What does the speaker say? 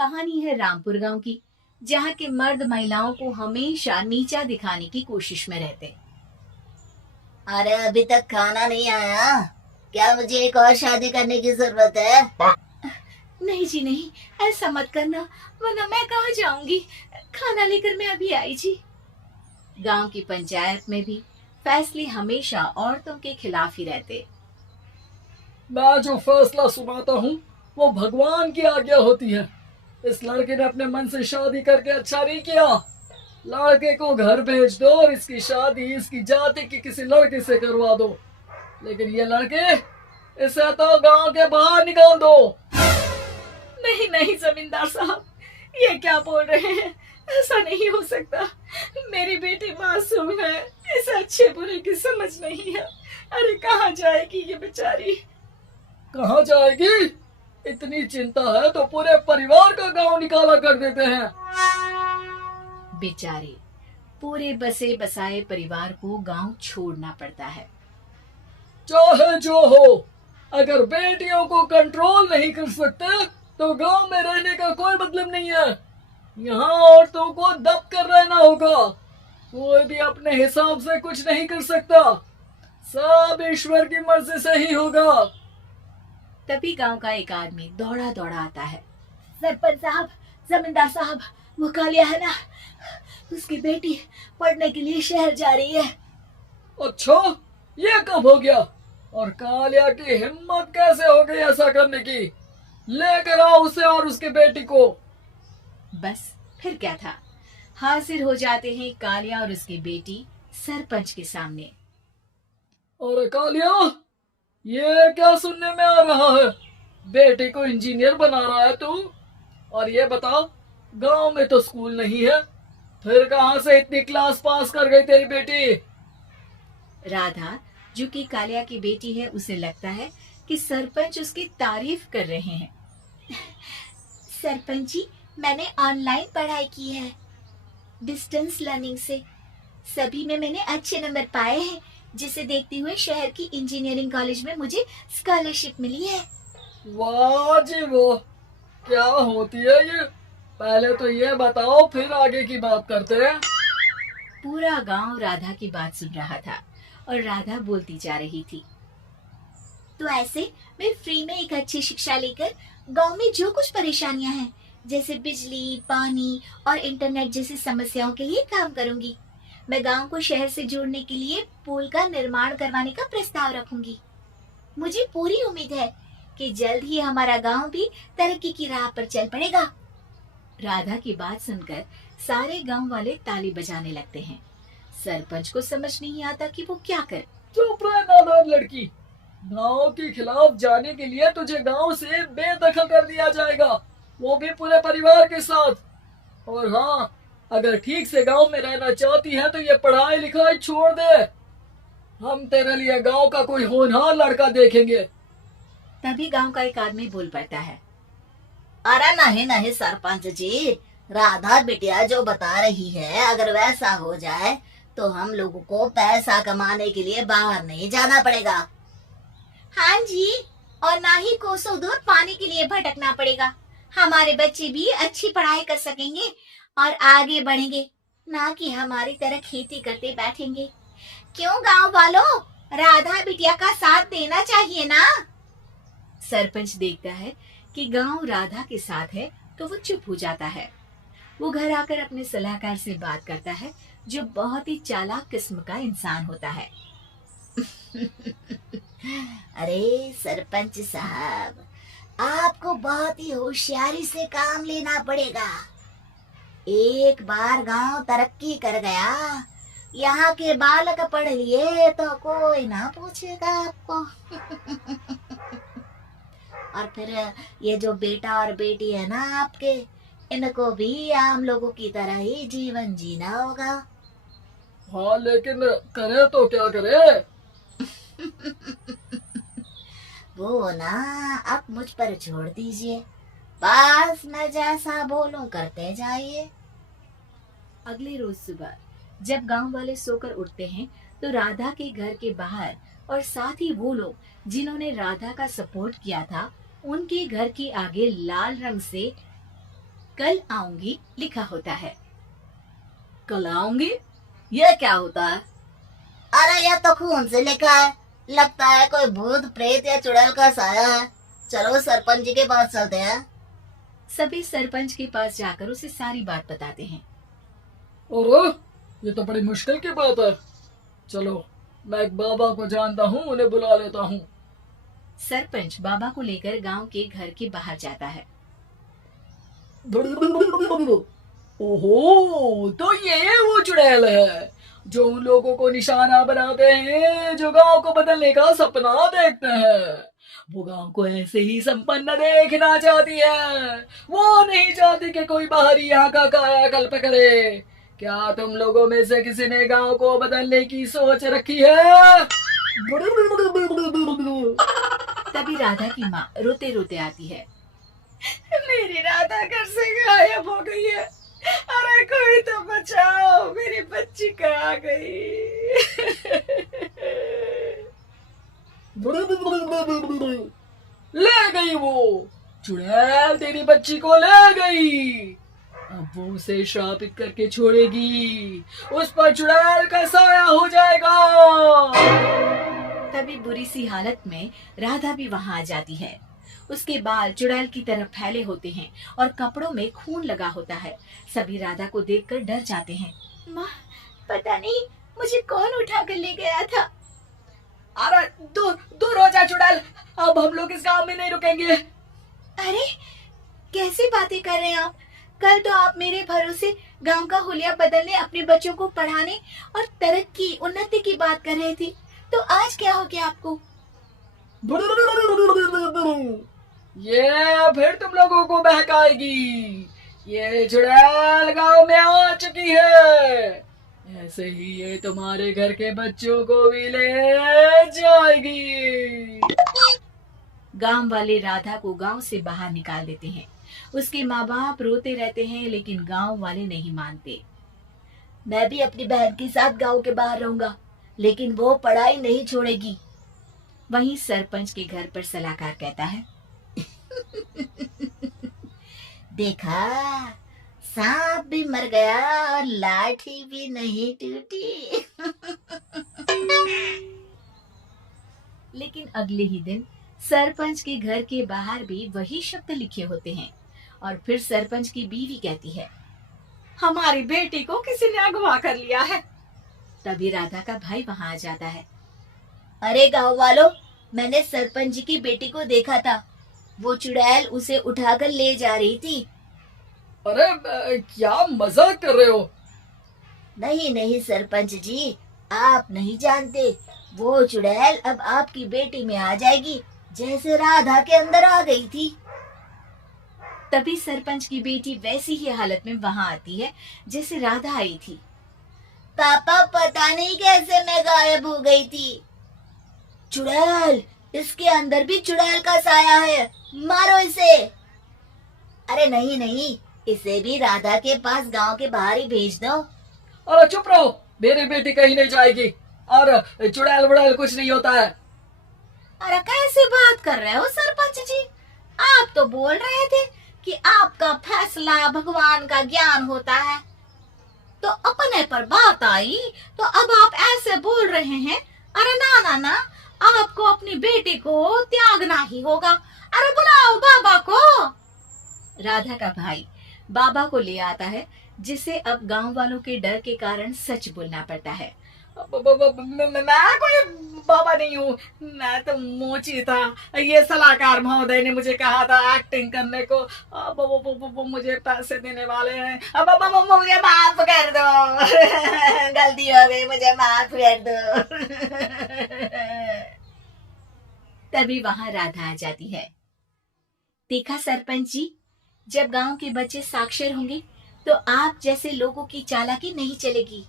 कहानी है रामपुर गांव की, जहाँ के मर्द महिलाओं को हमेशा नीचा दिखाने की कोशिश में रहते। अरे अभी तक खाना नहीं आया क्या? मुझे एक और शादी करने की जरूरत है। नहीं जी नहीं, ऐसा मत करना, वरना मैं कहाँ जाऊंगी। खाना लेकर मैं अभी आई जी। गांव की पंचायत में भी फैसले हमेशा औरतों के खिलाफ ही रहते। मैं जो फैसला सुनाता हूँ वो भगवान की आज्ञा होती है। इस लड़के ने अपने मन से शादी करके अच्छा नहीं किया। लड़के को घर भेज दो और इसकी शादी इसकी जाति की किसी लड़के से करवा दो। लेकिन ये लड़के, इसे तो गांव के बाहर निकाल दो। नहीं नहीं जमींदार साहब, ये क्या बोल रहे हैं? ऐसा नहीं हो सकता। मेरी बेटी मासूम है, इसे अच्छे बुरे की समझ नहीं है। अरे कहाँ जाएगी ये बेचारी? कहाँ जाएगी? इतनी चिंता है तो पूरे परिवार का गांव निकाला कर देते हैं। बेचारे पूरे बसे बसाए परिवार को गांव छोड़ना पड़ता है। चाहे जो हो, अगर बेटियों को कंट्रोल नहीं कर सकते तो गांव में रहने का कोई मतलब नहीं है। यहाँ औरतों को दब कर रहना होगा। कोई भी अपने हिसाब से कुछ नहीं कर सकता, सब ईश्वर की मर्जी से ही होगा। तभी गांव का एक आदमी दौड़ा दौड़ा आता है। सरपंच साहब, जमींदार साहब, वो कालिया है ना, उसकी बेटी पढ़ने के लिए शहर जा रही है। अच्छा, ये कब हो गया? और कालिया की हिम्मत कैसे हो गई ऐसा करने की? लेकर आओ उसे और उसकी बेटी को। बस फिर क्या था, हाजिर हो जाते हैं कालिया और उसकी बेटी सरपंच के सामने। अरे कालिया, ये क्या सुनने में आ रहा है? बेटे को इंजीनियर बना रहा है तू? और ये बता, गांव में तो स्कूल नहीं है, फिर कहां से इतनी क्लास पास कर गई तेरी बेटी? राधा, जो कि कालिया की बेटी है, उसे लगता है कि सरपंच उसकी तारीफ कर रहे हैं। सरपंच जी, मैंने ऑनलाइन पढ़ाई की है, डिस्टेंस लर्निंग से। सभी में मैंने अच्छे नंबर पाए हैं, जिसे देखते हुए शहर की इंजीनियरिंग कॉलेज में मुझे स्कॉलरशिप मिली है। वाह जी वाह, क्या होती है ये? पहले तो ये बताओ, फिर आगे की बात करते हैं। पूरा गांव राधा की बात सुन रहा था और राधा बोलती जा रही थी। तो ऐसे मैं फ्री में एक अच्छी शिक्षा लेकर गांव में जो कुछ परेशानियां हैं, जैसे बिजली, पानी और इंटरनेट जैसी समस्याओं के लिए काम करूंगी। मैं गांव को शहर से जोड़ने के लिए पुल का निर्माण करवाने का प्रस्ताव रखूंगी। मुझे पूरी उम्मीद है कि जल्द ही हमारा गांव भी तरक्की की राह पर चल पड़ेगा। राधा की बात सुनकर सारे गांव वाले ताली बजाने लगते हैं। सरपंच को समझ नहीं आता कि वो क्या करे। चुप रह नादान लड़की, गांव के खिलाफ जाने के लिए तुझे गांव से बेदखल कर दिया जाएगा, वो भी पूरे परिवार के साथ। और हाँ, अगर ठीक से गांव में रहना चाहती है तो ये पढ़ाई लिखाई छोड़ दे। हम तेरे लिए गांव का कोई होनहार लड़का देखेंगे। तभी गांव का एक आदमी बोल पड़ता है। अरे नहीं नहीं सरपंच जी, राधा बिटिया जो बता रही है, अगर वैसा हो जाए तो हम लोगों को पैसा कमाने के लिए बाहर नहीं जाना पड़ेगा। हाँ जी, और ना ही कोसों दूर पानी के लिए भटकना पड़ेगा। हमारे बच्चे भी अच्छी पढ़ाई कर सकेंगे और आगे बढ़ेंगे, ना कि हमारी तरह खेती करते बैठेंगे। क्यों गांव वालों, राधा बिटिया का साथ देना चाहिए ना। सरपंच देखता है कि गांव राधा के साथ है तो वो चुप हो जाता है। वो घर आकर अपने सलाहकार से बात करता है, जो बहुत ही चालाक किस्म का इंसान होता है। अरे सरपंच साहब, आपको बहुत ही होशियारी से काम लेना पड़ेगा। एक बार गांव तरक्की कर गया, यहाँ के बालक पढ़ लिए तो कोई ना पूछेगा आपको। और फिर ये जो बेटा और बेटी है ना आपके, इनको भी आम लोगों की तरह ही जीवन जीना होगा। हाँ, लेकिन करे तो क्या करे? वो ना आप मुझ पर छोड़ दीजिए, बस मैं जैसा बोलूं करते जाइए। अगले रोज सुबह जब गांव वाले सोकर उठते हैं तो राधा के घर के बाहर और साथ ही वो लोग जिन्होंने राधा का सपोर्ट किया था, उनके घर के आगे लाल रंग से कल आऊंगी लिखा होता है। कल आऊंगी, ये क्या होता है? अरे यह तो खून से लिखा है, लगता है कोई भूत प्रेत या चुड़ैल का साया है। चलो सरपंच जी के पास चलते हैं। सभी सरपंच के पास जाकर उसे सारी बात बताते हैं। और ये तो बड़ी मुश्किल की बात है। चलो, मैं एक बाबा को जानता हूँ, उन्हें बुला लेता हूँ। सरपंच बाबा को लेकर गांव के घर के बाहर जाता है। ओहो, तो ये वो चुड़ैल है जो उन लोगों को निशाना बनाते हैं जो गांव को बदलने का सपना देखते हैं। वो गांव को ऐसे ही संपन्न देखना चाहती है। वो नहीं चाहती कि कोई बाहरी यहाँ का कायाकल्प करे। क्या तुम लोगों में से किसी ने गांव को बदलने की सोच रखी है? तभी राधा की माँ रोते रोते आती है। मेरी राधा घर से गायब हो गई है। अरे कोई तो बचाओ, मेरी बच्ची कहाँ गई? ले गई वो चुड़ैल, तेरी बच्ची को ले गई। अब वो उसे श्रापित करके छोड़ेगी, उस पर चुड़ैल का साया हो जाएगा। तभी बुरी सी हालत में राधा भी वहां आ जाती है। उसके बाल चुड़ैल की तरह फैले होते हैं और कपड़ों में खून लगा होता है। सभी राधा को देखकर डर जाते हैं। माँ, पता नहीं मुझे कौन उठा कर ले गया था। अरे दूर दूर हो जा चुड़ैल, अब हम लोग इस गांव में नहीं रुकेंगे। अरे कैसी बातें कर रहे हैं आप? कल तो आप मेरे भरोसे गांव का हुलिया बदलने, अपने बच्चों को पढ़ाने और तरक्की उन्नति की बात कर रहे थे, तो आज क्या हो गया आपको? ये फिर तुम लोगों को बहकाएगी। ये चुड़ैल गांव में आ चुकी है, ऐसे ही ये तुम्हारे घर के बच्चों को भी ले जाएगी। गांव वाले राधा को गांव से बाहर निकाल देते हैं। उसके माँ बाप रोते रहते हैं, लेकिन गांव वाले नहीं मानते। मैं भी अपनी बहन के साथ गांव के बाहर रहूंगा, लेकिन वो पढ़ाई नहीं छोड़ेगी। वहीं सरपंच के घर पर सलाहकार कहता है। देखा, सांप भी मर गया और लाठी भी नहीं टूटी। लेकिन अगले ही दिन सरपंच के घर के बाहर भी वही शब्द लिखे होते हैं। और फिर सरपंच की बीवी कहती है, हमारी बेटी को किसी ने अगवा कर लिया है। तभी राधा का भाई वहां आ जाता है। अरे गांव वालों, मैंने सरपंच जी की बेटी को देखा था। वो चुड़ैल उसे उठाकर ले जा रही थी। अरे क्या मजाक कर रहे हो? नहीं नहीं सरपंच जी, आप नहीं जानते। वो चुड़ैल अब आपकी बेटी में आ जाएगी, जैसे राधा के अंदर आ गई थी। तभी सरपंच की बेटी वैसी ही हालत में वहां आती है जैसे राधा आई थी। पापा, पता नहीं कैसे मैं गायब हो गई थी। चुड़ैल, इसके अंदर भी चुड़ैल का साया है, मारो इसे। अरे नहीं नहीं, इसे भी राधा के पास गांव के बाहर ही भेज दो। अरे चुप रहो, मेरी बेटी कहीं नहीं जाएगी और चुड़ैल वुड़ैल कुछ नहीं होता है। अरे कैसे बात कर रहे हो सरपंच जी? आप तो बोल रहे थे कि आपका फैसला भगवान का ज्ञान होता है, तो अपने पर बात आई तो अब आप ऐसे बोल रहे हैं। अरे ना ना ना, आपको अपनी बेटी को त्यागना ही होगा। अरे बुलाओ बाबा को। राधा का भाई बाबा को ले आता है, जिसे अब गांव वालों के डर के कारण सच बोलना पड़ता है। मैं कोई बाबा नहीं हूँ, मैं तो मोची था। ये सलाहकार महोदय ने मुझे कहा था एक्टिंग करने को। वो मुझे पैसे देने वाले हैं। अब मुझे माफ कर दो। गलती हो गई, मुझे माफ कर दो। तभी वहां राधा आ जाती है। देखा सरपंच जी, जब गांव के बच्चे साक्षर होंगे तो आप जैसे लोगों की चालाकी नहीं चलेगी।